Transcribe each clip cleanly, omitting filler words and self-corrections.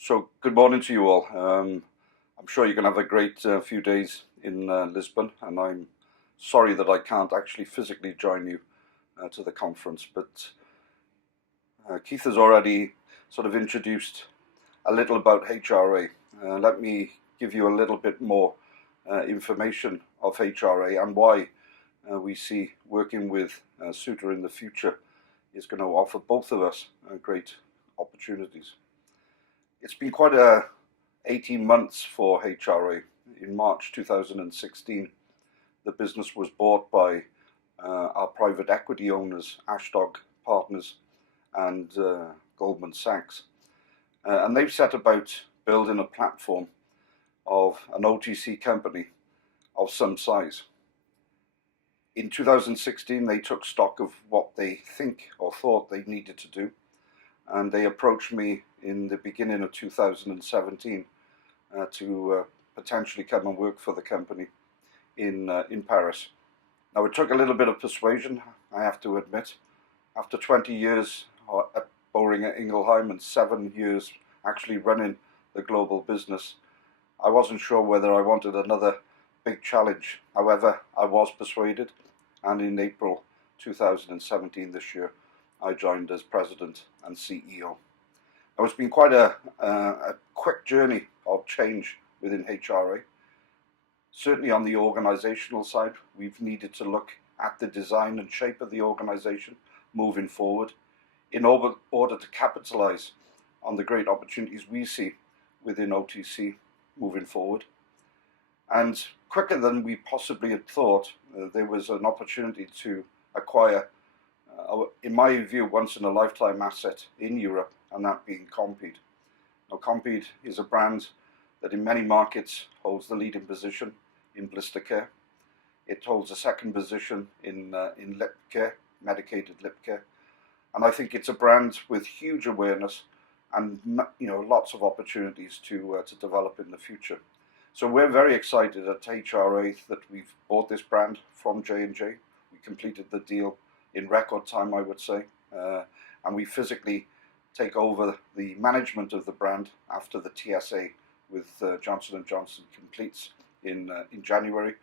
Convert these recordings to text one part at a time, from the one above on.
So, good morning to you all. I'm sure you're going to have a great few days in Lisbon, and I'm sorry that I can't actually physically join you to the conference. But Keith has already sort of introduced a little about HRA. Let me give you a little bit more information of HRA and why we see working with Ceuta in the future is going to offer both of us great opportunities. It's been quite 18 months for HRA. In March 2016, the business was bought by our private equity owners, Ashdod Partners and Goldman Sachs. And they've set about building a platform of an OTC company of some size. In 2016, they took stock of what they think or thought they needed to do, and they approached me in the beginning of 2017 to potentially come and work for the company in Paris. Now, it took a little bit of persuasion, I have to admit. After 20 years at Boehringer Ingelheim and 7 years actually running the global business, I wasn't sure whether I wanted another big challenge. However, I was persuaded, and in April 2017 this year, I joined as President and CEO. Now, it's been quite a quick journey of change within HRA. Certainly on the organizational side, we've needed to look at the design and shape of the organization moving forward in order to capitalize on the great opportunities we see within OTC moving forward. And quicker than we possibly had thought, there was an opportunity to acquire, in my view, once in a lifetime asset in Europe, and that being Compeed. Now, Compeed is a brand that in many markets holds the leading position in blister care. It holds a second position in lip care, medicated lip care, and I think it's a brand with huge awareness and lots of opportunities to develop in the future. So we're very excited at HRA that we've bought this brand from J&J. We completed the deal in record time, I would say, and we physically take over the management of the brand after the TSA with Johnson & Johnson completes in January.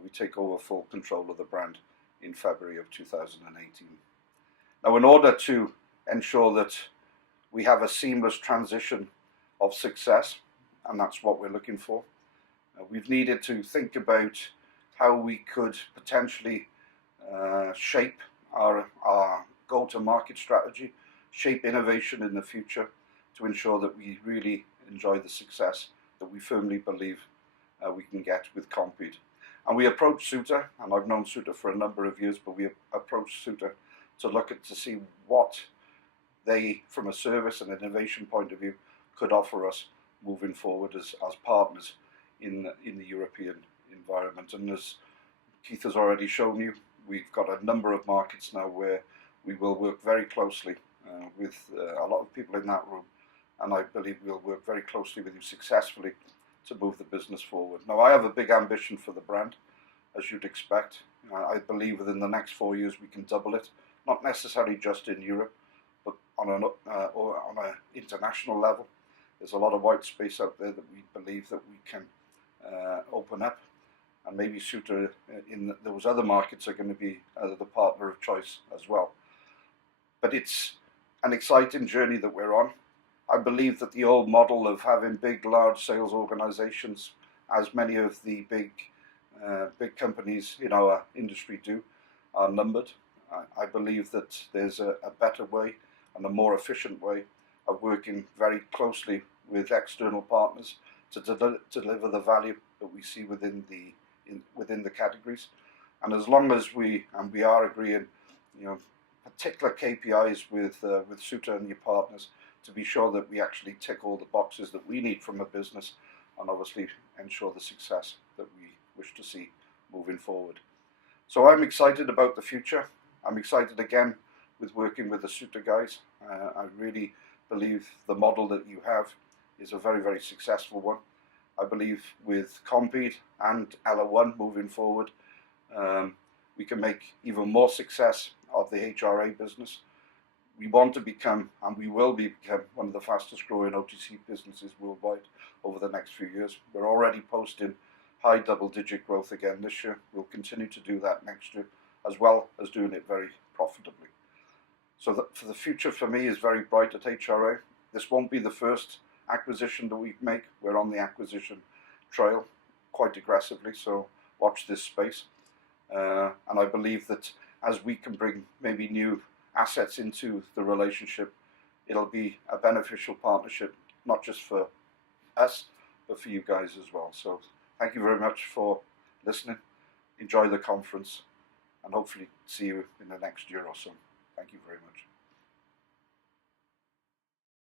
We take over full control of the brand in February of 2018. Now, in order to ensure that we have a seamless transition of success, and that's what we're looking for, we've needed to think about how we could potentially shape our go-to-market strategy, shape innovation in the future to ensure that we really enjoy the success that we firmly believe we can get with Compeed. And we approached Ceuta, and I've known Ceuta for a number of years, but we approached Ceuta to look at to see what they, from a service and innovation point of view, could offer us moving forward as partners in the European environment. And as Keith has already shown you, we've got a number of markets now where we will work very closely with a lot of people in that room, and I believe we'll work very closely with you successfully to move the business forward. Now, I have a big ambition for the brand, as you'd expect. I believe within the next 4 years we can double it, not necessarily just in Europe, but on an international level. There's a lot of white space out there that we believe that we can open up, and maybe Ceuta in those other markets are going to be the partner of choice as well. But it's an exciting journey that we're on. I believe that the old model of having big, large sales organizations, as many of the big companies in our industry do, are numbered. I believe that there's a better way and a more efficient way of working very closely with external partners to deliver the value that we see within the categories. And as long as we are agreeing, particular KPIs with Ceuta and your partners to be sure that we actually tick all the boxes that we need from a business, and obviously ensure the success that we wish to see moving forward. So I'm excited about the future. I'm excited again with working with the Ceuta guys. I really believe the model that you have is a very, very successful one. I believe with Compeed and Ella1 moving forward, we can make even more success of the HRA business. we want to become, and we will become, one of the fastest growing OTC businesses worldwide over the next few years. We're already posting high double-digit growth again this year. We'll continue to do that next year, as well as doing it very profitably. So for the future for me is very bright at HRA. This won't be the first acquisition that we make. We're on the acquisition trail quite aggressively, so watch this space. And I believe that as we can bring maybe new assets into the relationship, it'll be a beneficial partnership, not just for us, but for you guys as well. So thank you very much for listening. Enjoy the conference, and hopefully see you in the next year or so. Thank you very much.